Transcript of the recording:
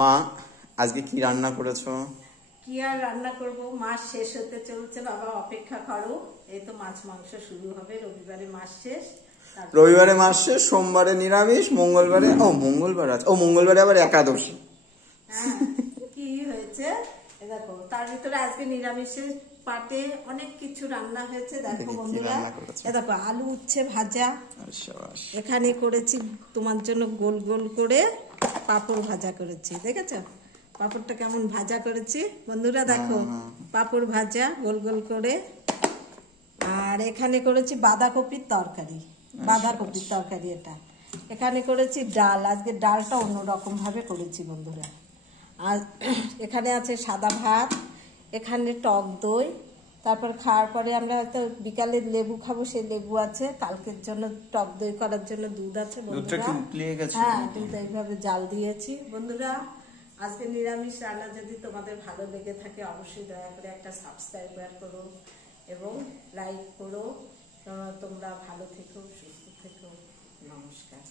মা আজকে কি রান্না করেছো? কি আর রান্না করব, মাস শেষ হতে চলছে বাবা, অপেক্ষা করো। এই তো মাছ মাংস শুরু হবে, রবিবারে মাস শেষ। রবিবারে মাস শেষ, সোমবারে নিরামিষ, মঙ্গলবারে মঙ্গলবার আছে, মঙ্গলবারে আবার একাদশী। হ্যাঁ, কি হয়েছে দেখো, তার ভিতরে আজকে নিরামিষের পাটে অনেক কিছু রান্না হয়েছে। দেখো বন্ধুরা, দেখো আলু উচ্ছে ভাজা, এখানে করেছি তোমার জন্য গোল গোল করে পাঁপড় ভাজা করেছি। দেখেছো পাঁপড়টা কেমন ভাজা করেছি বন্ধুরা? দেখো পাঁপড় ভাজা গোল গোল করে। আর এখানে করেছি বাঁধাকপির তরকারি, বাঁধাকপির তরকারি এটা। এখানে করেছি ডাল, আজকে ডালটা অন্যরকম ভাবে করেছি বন্ধুরা। আর এখানে আছে সাদা ভাত, এখানে টক দই, তারপর খাওয়ার পরে আমরা হয়তো বিকালে লেবু খাবো, সেই লেবু আছে, কালকের জন্য টক দই করার জন্য দুধ আছে বন্ধুরা। হ্যাঁ, দুধ এইভাবে জাল দিয়েছি বন্ধুরা। আজকে নিরামিষ রান্না যদি তোমাদের ভালো লেগে থাকে অবশ্যই দয়া করে একটা সাবস্ক্রাইব করো এবং লাইক করো। তোমরা ভালো থেকো, সুস্থ থেকো। নমস্কার।